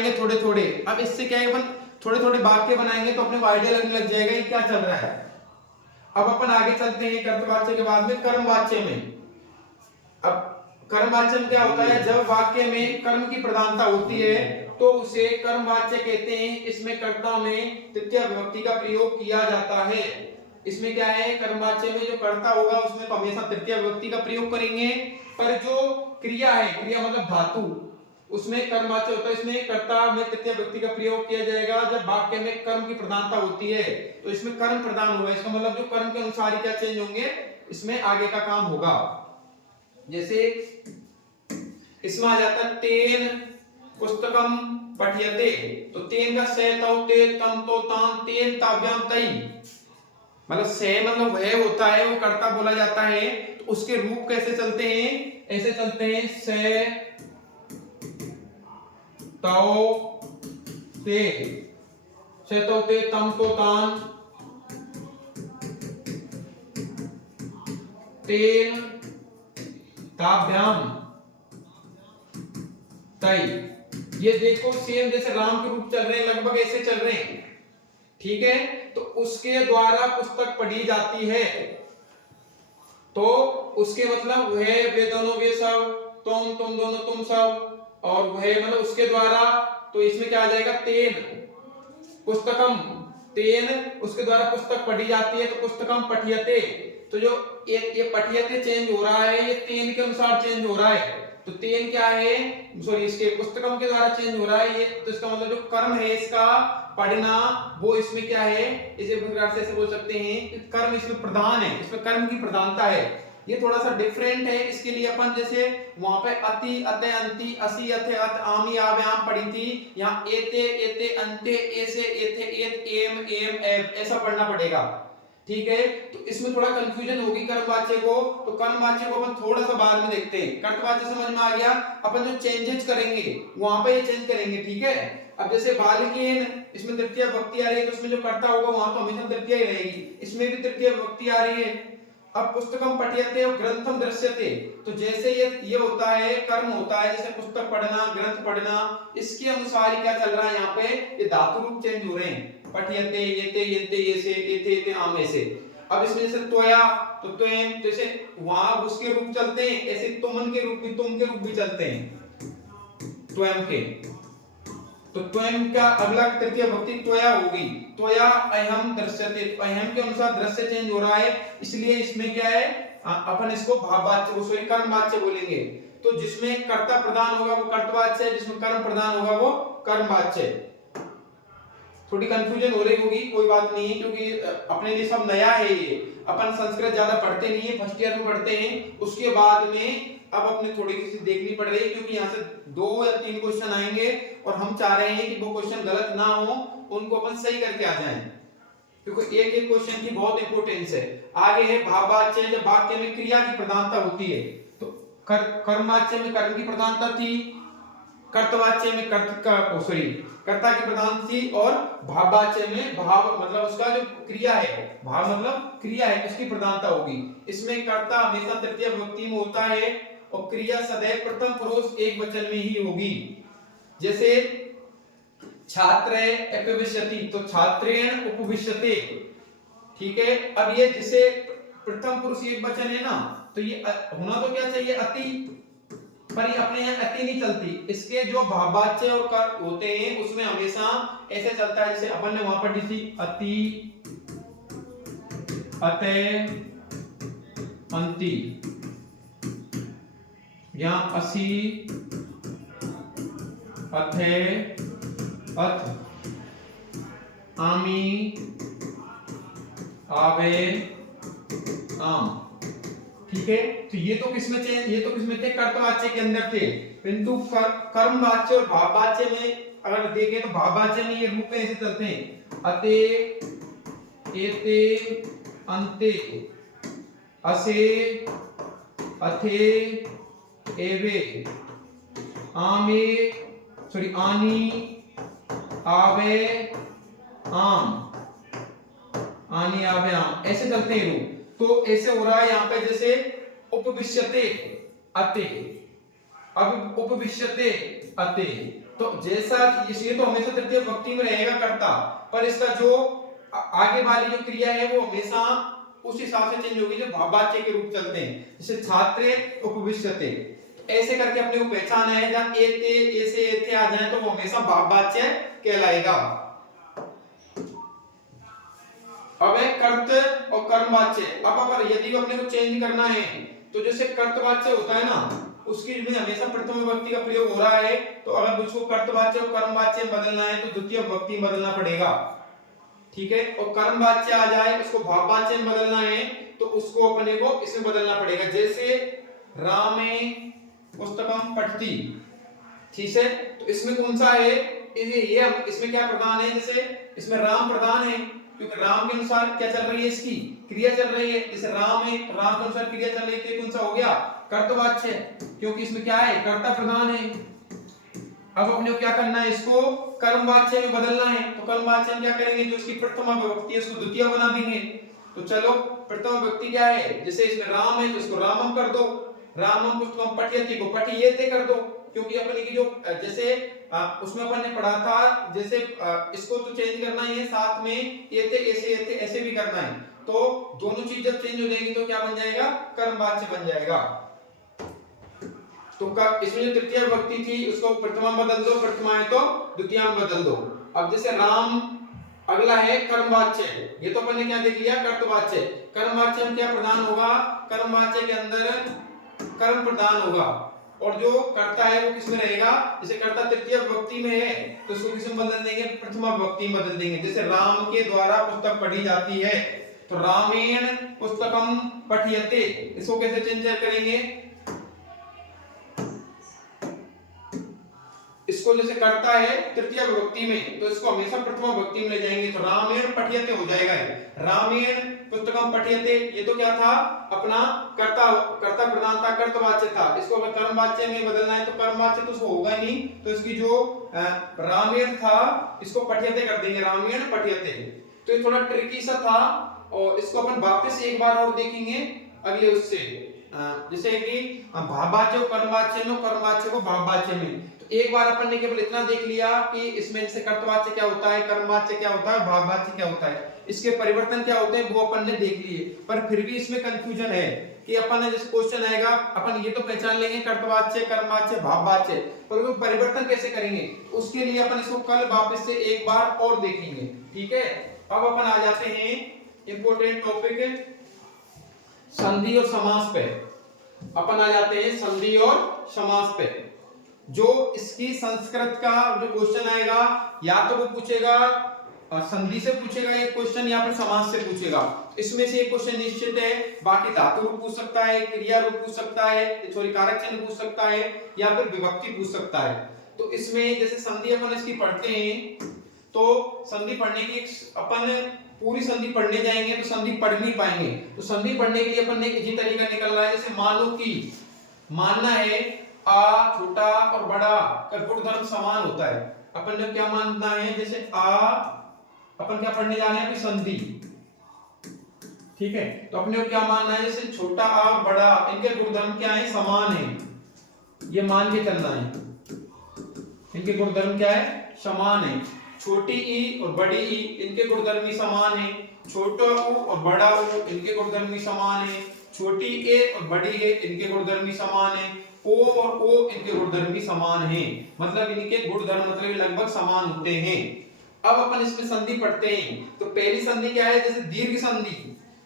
बनाएंगे थोड़े थोड़े। अब इससे क्या है, अपन थोड़े थोड़े वाक्य बनाएंगे तो अपने को आइडिया लगने लग जाएगा ये क्या चल रहा है। अब अपन आगे चलते हैं कर्तवाच्य के बाद में कर्मवाच्य में। अब कर्मवाच्य में क्या होता है, जब वाक्य में कर्म की प्रधानता होती है तो उसे कर्मवाच्य कहते हैं। इसमें कर्ता में तृतीय विभक्ति का प्रयोग किया जाता है। इसमें क्या है, कर्मवाच्य में जो कर्ता होगा उसमें तो हमेशा तृतीय विभक्ति का प्रयोग करेंगे, पर जो क्रिया है, क्रिया मतलब धातु, उसमें कर्मवाच्य होता है, इसमें कर्ता में तृतीय विभक्ति का प्रयोग किया जाएगा। जब वाक्य में कर्म की प्रधानता होती है तो इसमें कर्म प्रधान होगा। इसका मतलब जो कर्म के अनुसार ही क्या चेंज होंगे, इसमें आगे का काम होगा। जैसे इसमें आ जाता है तेन पुस्तकम पठ्यते, तो तेन का से तो ते तम तो तान तेन ताभ्याम तई, मतलब से मतलब वह होता है, वो कर्ता बोला जाता है, तो उसके रूप कैसे चलते हैं, ऐसे चलते हैं से तो ते तम तो तान तेन ताभ्याम तई। ये देखो सेम जैसे राम के रूप चल रहे हैं, लगभग ऐसे चल रहे हैं, ठीक है। तो उसके द्वारा पुस्तक पढ़ी जाती है, तो उसके मतलब वह वे दोनों वे सब, तुम दोनों तुम सब, और वह मतलब उसके द्वारा, तो इसमें क्या आ जाएगा तेन पुस्तकम, तेन उसके द्वारा पुस्तक पढ़ी जाती है, तो पुस्तकम पठ्यते। तो जो ये पठ्यते चेंज हो रहा है, ये तेन के अनुसार चेंज हो रहा है। तो तेन क्या है, सॉरी इसके पुस्तकम के द्वारा चेंज हो रहा है ये, तो इसका मतलब जो कर्म है इसका पढ़ना, वो इसमें क्या है, इसे प्रकार से ऐसे बोल सकते हैं कि कर्म इसमें प्रधान है, इसमें कर्म की प्रधानता है। ये थोड़ा सा डिफरेंट है। इसके लिए अपन जैसे वहां पे अति अते अंति असि अथे अत आमी आवे आम पढ़ी थी, यहाँ एते एते अंते ऐसे एथे एत एम एम एम ऐसा पढ़ना पड़ेगा, ठीक है। तो इसमें थोड़ा कंफ्यूजन होगी कर्मवाच्य को, तो कर्मवाच्य को अपन थोड़ा सा बाद में देखते हैं। कर्तवाच्य समझ में आ गया, अपन जो चेंजेस करेंगे वहां पे ये चेंज करेंगे, ठीक है। अब जैसे बालिकेन, इसमें तृतीय विभक्ति आ रही है, तो इसमें जो कर्ता होगा वहां तो हमेशा तृतीय ही रहेगी, इसमें भी तृतीय विभक्ति आ रही है। अब पुस्तकम पठ्यते और ग्रंथम दृश्यते, तो जैसे ये होता है कर्म होता है, जैसे पुस्तक पढ़ना ग्रंथ पढ़ना, इसके अनुसार ही क्या चल रहा है यहाँ पे, ये धातु रूप चेंज हो रहे हैं, पठ्यते येते येते येसे येते येते आम ऐसे। अब इसमें जैसे त्वया, तो त्वयम, जैसे वहां उसके रूप चलते हैं, ऐसे तुमन के रूप भी, तुम के रूप भी चलते हैं त्वयम के। तो त्वयं का अगला तृतीय विभक्ति त्वया होगी, त्वया अहम दृश्यते, अहम के अनुसार दृश्य चेंज हो रहा है, इसलिए इसमें क्या है, अपन इसको भाववाच्य सॉरी कर्मवाच्य बोलेंगे। तो जिसमें कर्ता प्रधान होगा वो कर्तवाच्य है, जिसमें कर्म प्रधान होगा वो कर्मवाच्य है। थोड़ी कंफ्यूजन हो रही होगी, कोई बात नहीं है, क्योंकि अपने लिए सब नया है ये, अपन संस्कृत ज्यादा पढ़ते नहीं है, फर्स्ट ईयर में पढ़ते हैं, उसके बाद में अब अपने थोड़ी सी देखनी पड़ रही है, क्योंकि यहाँ से 2 या 3 क्वेश्चन आएंगे और हम चाह रहे हैं कि वो क्वेश्चन गलत ना हो, उनको अपन सही करके आ जाएं, क्योंकि एक एक क्वेश्चन की बहुत इंपॉर्टेंस है। आगे है भाववाच्य, जब वाक्य में क्रिया की प्रधानता होती है, तो कर्मवाच्य में कर्म की प्रधानता थी, कर्तवाच्य में कर्ता की प्रधान थी, और भाववाच्य में भाव मतलब उसका जो क्रिया है, भाव मतलब क्रिया है, उसकी प्रधानता होगी। इसमें कर्ता हमेशा तृतीय विभक्ति में होता है और क्रिया सदैव प्रथम पुरुष एक वचन में ही होगी। जैसे छात्र उपविशति, तो छात्रेण उपविशते, ठीक है। अब ये जिसे प्रथम पुरुष एक वचन है ना, तो ये होना तो क्या चाहिए अति, पर ये अपने यहाँ अति नहीं चलती, इसके जो भाववाच्य और कर्म होते हैं उसमें हमेशा ऐसे चलता है, जैसे अपन ने वहां पढ़ी थी अति अते अंति, यहाँ असी अथे अथ आमी आवे आम, ठीक है। तो ये तो किसमें थे, कर्तवाच्य के अंदर थे, किंतु कर्मवाच्य और भाववाच्य में अगर देखें तो भाववाच्य में ये रूप ऐसे चलते हैं, अते एते अंते असे अथे एवे आमे आनी आवे आम, आनी आवे आम, ऐसे चलते हैं रूप। तो ऐसे हो रहा है यहाँ पे, जैसे उपविश्यते अते, अब उपविश्यते अते, तो जैसा इसलिए तो हमेशा तृतीय विभक्ति में रहेगा कर्ता, पर इसका जो आगे वाली जो क्रिया है वो हमेशा उस हिसाब से चेंज होगी जो भाववाच्य के रूप चलते हैं, जैसे छात्रे उपविश्यते, ऐसे करके अपने को पहचाना है। जब एते ऐसे एते आ जाए तो वो हमेशा भाववाच्य कहलाएगा। अब है कर्त और कर्मवाच्य। अब अगर यदि अपने को चेंज करना है तो जैसे कर्तवाच्य होता है ना, उसकी में हमेशा प्रथम विभक्ति का प्रयोग हो रहा है, तो अगर उसको कर्तवाच्य और कर्मवाच्य में बदलना है तो द्वितीय विभक्ति में बदलना पड़ेगा, ठीक है। और कर्मवाच्य आ जाए उसको भाववाच्य में बदलना है तो उसको अपने को इसमें बदलना पड़ेगा, जैसे रामे पुस्तकम पठति, ठीक है। तो इसमें कौन सा है, ये इसमें क्या प्रधान है, जैसे इसमें राम प्रधान है क्योंकि राम के अनुसार क्या चल रही है, इसकी क्रिया चल रही है, जैसे राम है, राम के अनुसार क्रिया चल रही है, तो कौन सा हो गया, कर्तवाच्य, क्योंकि इसमें क्या है, कर्ता प्रधान है। अब अपने को क्या करना है, इसको कर्मवाच्य में बदलना है, तो कर्मवाच्य में क्या करेंगे, जो उसकी प्रथमा विभक्ति है उसको द्वितीय बना देंगे। तो चलो प्रथमा विभक्ति क्या है, जैसे इसमें राम है तो इसको रामम कर दो, रामम पुस्तकम पठयति को पठियेते कर दो, क्योंकि अपने की जो जैसे उसमें अपन ने पढ़ा था, जैसे इसको तो चेंज करना ही है, साथ में येते ऐसे ऐसे भी करना है, तो दोनों चीज जब चेंज हो जाएगी तो क्या बन जाएगा, कर्मवाच्य बन जाएगा। तो इसमें जो तृतीय विभक्ति थी उसको प्रथमा बदल दो, प्रथमा है तो द्वितीय में बदल दो। अब जैसे राम अगला है कर्मवाच्य, ये तो अपन ने क्या देख लिया, कर्तवाच्य। कर्मवाच्य में क्या प्रधान होगा, कर्मवाच्य के अंदर कर्म प्रधान होगा, और जो कर्ता है वो किसमें रहेगा, जैसे कर्ता तृतीय विभक्ति में है तो उसको किसमें बदल देंगे, प्रथमा विभक्ति में बदल देंगे। जैसे राम के द्वारा पुस्तक पढ़ी जाती है तो रामेण पुस्तकम पठियते, इसको कैसे चेंज करेंगे, इसको जैसे करता है तृतीय विभक्ति में तो इसको हमेशा प्रथमा विभक्ति में ले जाएंगे, तो रामेण पठियते हो जाएगा। रामेण पुस्तकम पठियते, ये तो क्या था, अपना कर्ता कर्ता प्रधान था, कर्तवाच्य था, इसको अगर कर्मवाच्य में बदलना है तो कर्मवाच्य तो उसको होगा नहीं, तो इसकी जो रामेण था इसको पठियते कर देंगे, रामेण पठियते। तो ये थोड़ा ट्रिकी सा था, और इसको अपन वापस एक बार और देखेंगे अगले उससे, जैसे कि भाववाच्य को कर्मवाच्य में, कर्मवाच्य को भाववाच्य में। एक बार अपन ने केवल इतना देख लिया कि इसमें से कर्तवाच्य क्या होता है, कर्मवाच्य क्या होता है, भाववाच्य क्या होता है, इसके परिवर्तन क्या होते हैं वो अपन ने देख लिए, पर फिर भी इसमें कंफ्यूजन है कि अपन ने जैसे क्वेश्चन आएगा अपन ये तो पहचान लेंगे कर्तवाच्य, कर्मवाच्य, भाववाच्य, पर वो परिवर्तन कैसे करेंगे, उसके लिए अपन इसको कल वापस से एक बार और देखेंगे, ठीक है। अब अपन आ जाते हैं इंपोर्टेंट टॉपिक संधि और समास पे। अपन आ जाते हैं संधि और समास पे। जो इसकी संस्कृत का जो क्वेश्चन आएगा, या तो वो पूछेगा संधि से पूछेगा एक क्वेश्चन, या फिर समास से पूछेगा, इसमें से एक क्वेश्चन निश्चित है। बाकी धातु रूप पूछ सकता है, क्रिया रूप पूछ सकता है, सॉरी कारक चिन्ह पूछ सकता है, या फिर विभक्ति पूछ सकता है। तो इसमें जैसे संधि अपन इसकी पढ़ते हैं, तो संधि पढ़ने की अपन पूरी संधि पढ़ने जाएंगे तो संधि पढ़ नहीं पाएंगे, तो संधि पढ़ने के लिए अपन ने इसी तरीका निकल रहा है, जैसे मानो कि मानना है आ छोटा और बड़ा का गुण धर्म समान होता है, अपन ने क्या मानना है, जैसे आ अपन क्या पढ़ने जा रहे हैं, संधि, ठीक है। तो अपने को क्या मानना है, जैसे छोटा आ और बड़ा इनके गुणधर्म क्या है, समान है, ये मान के चलना है, इनके गुणधर्म क्या है, समान है। छोटी ई और बड़ी ई इनके गुणधर्म भी समान है, छोटा ऊ और बड़ा ऊ इनके गुणधर्म भी समान है, छोटी ए और बड़ी ए इनके गुणधर्म भी समान है, ओ और ओ इनके गुणधर्म भी समान हैं, मतलब इनके गुणधर्म मतलब लगभग समान होते हैं। अब अपन इसमें संधि पढ़ते हैं, तो पहली संधि क्या है, जैसे दीर्घ संधि,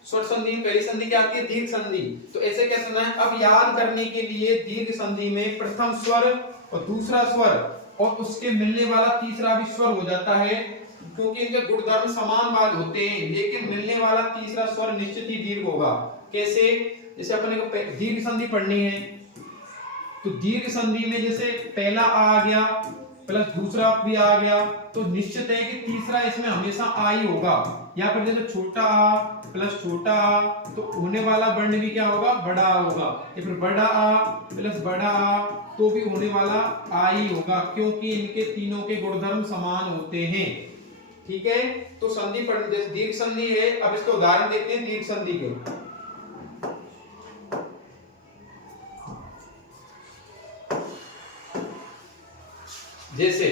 स्वर संधि पहली संधि क्या आती है, दीर्घ संधि। तो ऐसे क्या करना है, अब याद करने के लिए दीर्घ संधि में प्रथम स्वर और दूसरा स्वर और उसके मिलने वाला तीसरा भी स्वर हो जाता है, क्योंकि इनके गुणधर्म समान वाले होते हैं, लेकिन मिलने वाला तीसरा स्वर निश्चित ही दीर्घ होगा। कैसे, जैसे अपने को दीर्घ संधि पढ़नी है, तो दीर्घ संधि में जैसे पहला आ गया प्लस दूसरा भी आ गया, तो निश्चित है कि तीसरा इसमें हमेशा आ ही होगा। यहाँ पर जैसे छोटा आ प्लस छोटा आ, तो होने वाला वर्ण भी क्या होगा, बड़ा होगा, या फिर बड़ा आ प्लस बड़ा आ, तो भी होने वाला आ ही होगा, क्योंकि इनके तीनों के गुणधर्म समान होते हैं, ठीक है। तो संधि पढ़, जैसे दीर्घ संधि है, अब इसके उदाहरण देखते हैं दीर्घ संधि के। जैसे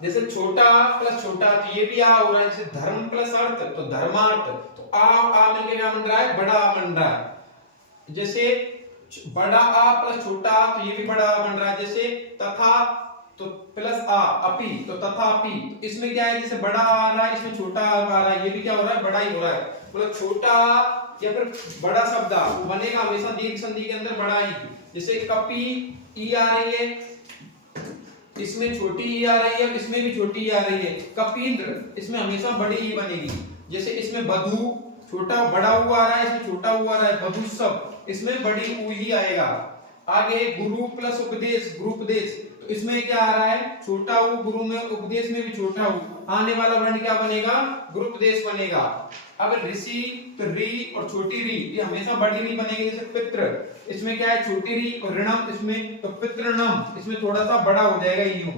जैसे छोटा प्लस छोटा तो ये भी आ हो रहा है, जैसे धर्म प्लस अर्थ तो धर्मार्थ, तो आ मिलके क्या बन रहा है, बड़ा आ बन रहा है। जैसे बड़ा आ प्लस छोटा आ तो ये भी बड़ा आ बन रहा है। जैसे तथा तो प्लस आ अपि तो तथा अपि, तो इसमें क्या है, जैसे बड़ा आ रहा है इसमें छोटा आ रहा है, ये भी क्या हो रहा है, बड़ा ही हो रहा है। मतलब छोटा या फिर बड़ा शब्द बनेगा हमेशा दीर्घ संधि के अंदर बड़ा ही। जैसे कपि ई आ रही है, इसमें छोटी ई आ रही है, इसमें भी छोटी ई आ रही है। कपींद्र इसमें हमेशा बड़ी ई बनेगी। जैसे इसमें बधु छोटा बड़ा हुआ आ रहा है, इसमें छोटा हुआ आ रहा है, बधुसव इसमें बड़ी ऊ ही आएगा। आगे गुरु प्लस उपदेश गुरुपदेश, तो इसमें क्या आ रहा है, छोटा ऊ, गुरु में उपदेश में भी छोटा ऊ, आने वाला वर्ण क्या बनेगा, गुरुपदेश बनेगा। अब ऋषि तो री और छोटी री ये हमेशा बड़ी री बनेगी। जैसे पितृ इसमें क्या है, छोटी री, और ऋणम इसमें तो पितृणम इसमें थोड़ा सा बड़ा हो जाएगा यूं।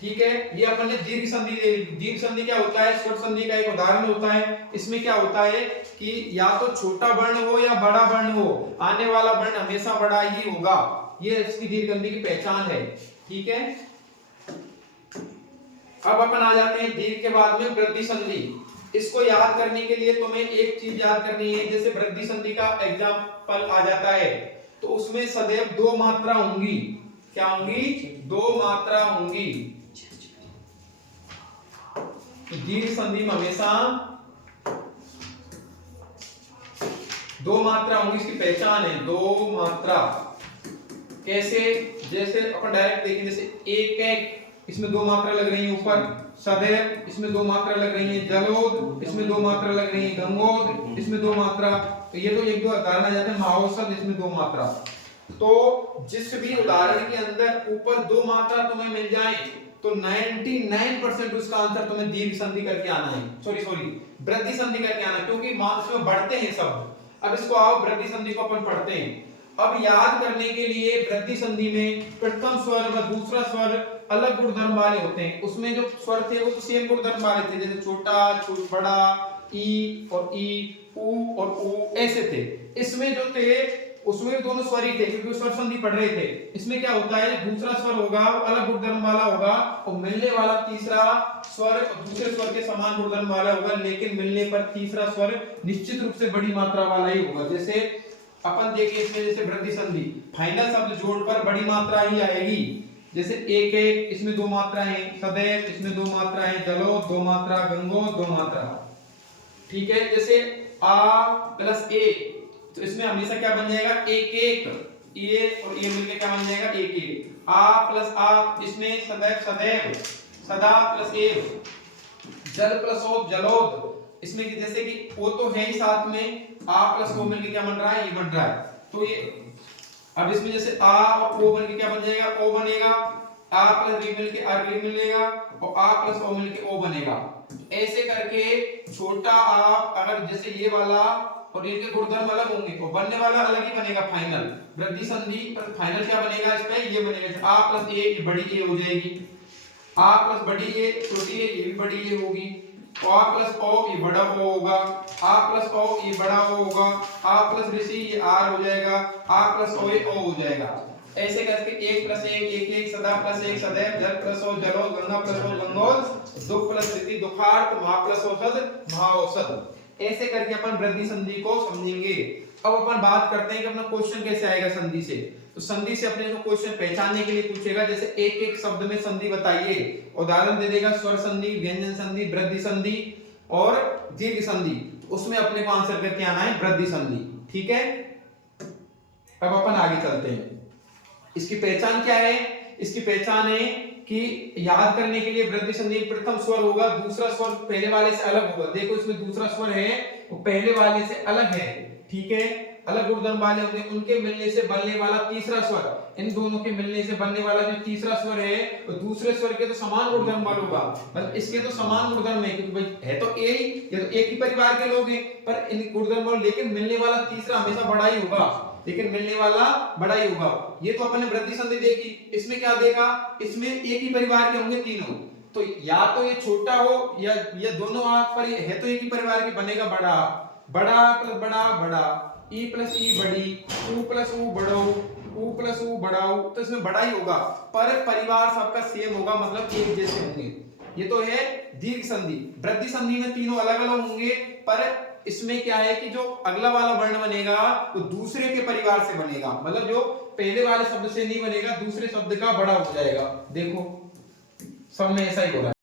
ठीक है, ये अपन ने दीर्घ संधि ले ली। दीर्घ संधि क्या होता है, स्वर संधि का एक उदाहरण होता है। इसमें क्या होता है कि या तो छोटा वर्ण हो या बड़ा वर्ण हो, आने वाला वर्ण हमेशा बड़ा ही होगा। ये इसकी दीर्घ संधि की पहचान है। ठीक है, अब अपन आ जाते हैं दीर्घ के बाद में वृद्धि संधि। इसको याद करने के लिए तुम्हें एक चीज याद करनी है। जैसे वृद्धि संधि का एग्जाम्पल आ जाता है तो उसमें सदैव दो मात्रा होंगी। क्या होंगी, दो मात्रा होंगी। तो दीर्घ संधि में हमेशा दो मात्रा होंगी, इसकी पहचान है दो मात्रा। कैसे, जैसे अपन डायरेक्ट देखें, जैसे एक एक इसमें दो मात्रा लग रही है ऊपर, सदैव इसमें दो मात्रा लग रही है, जलोद इसमें दो मात्रा लग रही है, गंगोद इसमें दो मात्रा। तो ये तो एक दो उदाहरण आ जाते हैं। महाऔषध इसमें दो मात्रा। तो जिस भी उदाहरण के अंदर ऊपर दो मात्रा तुम्हें मिल जाए तो 99% उसका आंसर तुम्हें दीर्घ संधि करके आना है। सॉरी वृद्धि संधि करके आना, क्योंकि मार्क्स में बढ़ते हैं सब। अब इसको आओ वृद्धि संधि को अपन पढ़ते हैं। अब याद करने के लिए वृद्धि संधि में प्रथम स्वर व दूसरा स्वर अलग गुणधर्म वाले होते हैं। उसमें जो स्वर थे वो तो सेम गुणधर्म वाले थे, जैसे छोटा बड़ा, ई और ई, ऊ और ऊ ऐसे थे। इसमें जो थे उसमें दोनों स्वर ही थे, क्योंकि स्वर संधि पढ़ रहे थे। इसमें क्या होता है, दूसरा स्वर होगा वो अलग गुणधर्म वाला होगा, और मिलने वाला तीसरा स्वर दूसरे स्वर के समान गुणधर्म वाला होगा, लेकिन मिलने पर तीसरा स्वर निश्चित रूप से बड़ी मात्रा वाला ही होगा। जैसे अपन देखिए इसमें, जैसे वृद्धि संधि फाइनल शब्द जोड़ पर बड़ी मात्रा ही आएगी। जैसे एक एक इसमें दो मात्रा है, सदैव इसमें दो मात्रा है, जलो दो मात्रा, गंगो दो मात्रा। ठीक है, जैसे आ प्लस ए तो इसमें हमेशा क्या बन जाएगा, एक एक, ये और ये मिलकर क्या बन जाएगा, एक एक। आ प्लस आ इसमें सदैव सदैव, सदा प्लस एव, जल प्लस ओद जलोद। इसमें कि जैसे कि ओ तो है ही साथ में, आ प्लस ओ मिलके क्या बन रहा है, ये बन रहा है। तो ये अब इसमें जैसे आ और ओ मिलके क्या बन जाएगा, ओ बनेगा। आ प्लस री मिलके आर री मिलेगा, और आ प्लस ओ मिलके ओ बनेगा। ऐसे करके छोटा आ अगर जैसे ये वाला और इनके गुणधर्म अलग होंगे तो बनने वाला अलग ही बनेगा फाइनल। वृद्धि संधि पर फाइनल क्या बनेगा, इसमें ये बनेगा आ प्लस ए, ये बड़ी ए हो जाएगी। आ प्लस बड़ी ए छोटी ए, ये भी बड़ी ए होगी। आ प्लस ओ ये बड़ा ओ होगा, आ प्लस ओ ये बड़ा ओ होगा, आ प्लस ऋषि ये आर हो जाएगा, आ प्लस ओ ये ओ हो जाएगा। ऐसे करके एक प्लस एक एक, सदा प्लस एक सदैव, जल प्लस ओ जलोद, गंगा प्लस ओ गंगोद, दुख प्लस ऋति दुखार्थ, महा प्लस औषध महाऔषध। ऐसे करके अपन वृद्धि संधि को समझेंगे। अब अपन बात करते हैं कि अपना क्वेश्चन कैसे आएगा संधि से। तो संधि से अपने को क्वेश्चन पहचानने के लिए पूछेगा, जैसे एक एक शब्द में संधि बताइए, उदाहरण दे देगा स्वर संधि, व्यंजन संधि, वृद्धि संधि और दीर्घ संधि। उसमें अपने को आंसर करके आना है वृद्धि संधि। ठीक है, अब अपन आगे चलते हैं। इसकी पहचान क्या है, इसकी पहचान है कि याद करने के लिए वृद्धि संधि प्रथम स्वर होगा, दूसरा स्वर पहले वाले से अलग होगा। देखो इसमें दूसरा स्वर है वो पहले वाले से अलग है। ठीक है, अलग गुणधर्म वाले होंगे, उनके मिलने से बनने वाला तीसरा स्वर, इन दोनों के मिलने से बनने वाला जो तीसरा स्वर है वो दूसरे स्वर के तो समान गुणधर्म वाला होगा। मतलब इसके तो समान गुणधर्म है, क्योंकि भाई है तो ए ही, ये तो एक ही परिवार के लोग हैं, पर इन गुणधर्म वाले, लेकिन मिलने वाला तीसरा हमेशा बड़ा ही होगा, लेकिन मिलने वाला बड़ा ही होगा। ये तो अपन ने वृद्धि संधि देखी, इसमें क्या देखा, इसमें एक ही परिवार के होंगे तीनों। तो या तो ये छोटा हो या दोनों आप पर है तो एक ही परिवार के, बनेगा बड़ा, बड़ा प्लस बड़ा बड़ा, ई प्लस ई बड़ी, ऊ प्लस ऊ बड़ो, ऊ प्लस ऊ बड़ा ऊ, तो इसमें बड़ा ही होगा, पर परिवार सबका सेम होगा, मतलब एक जैसे होंगे। ये तो है दीर्घ संधि। वृद्धि संधि में तीनों अलग अलग होंगे, पर इसमें क्या है कि जो अगला वाला वर्ण बनेगा वो दूसरे के परिवार से बनेगा, मतलब जो पहले वाले शब्द से नहीं बनेगा, दूसरे शब्द का बड़ा हो जाएगा। देखो सब में ऐसा ही हो रहा है।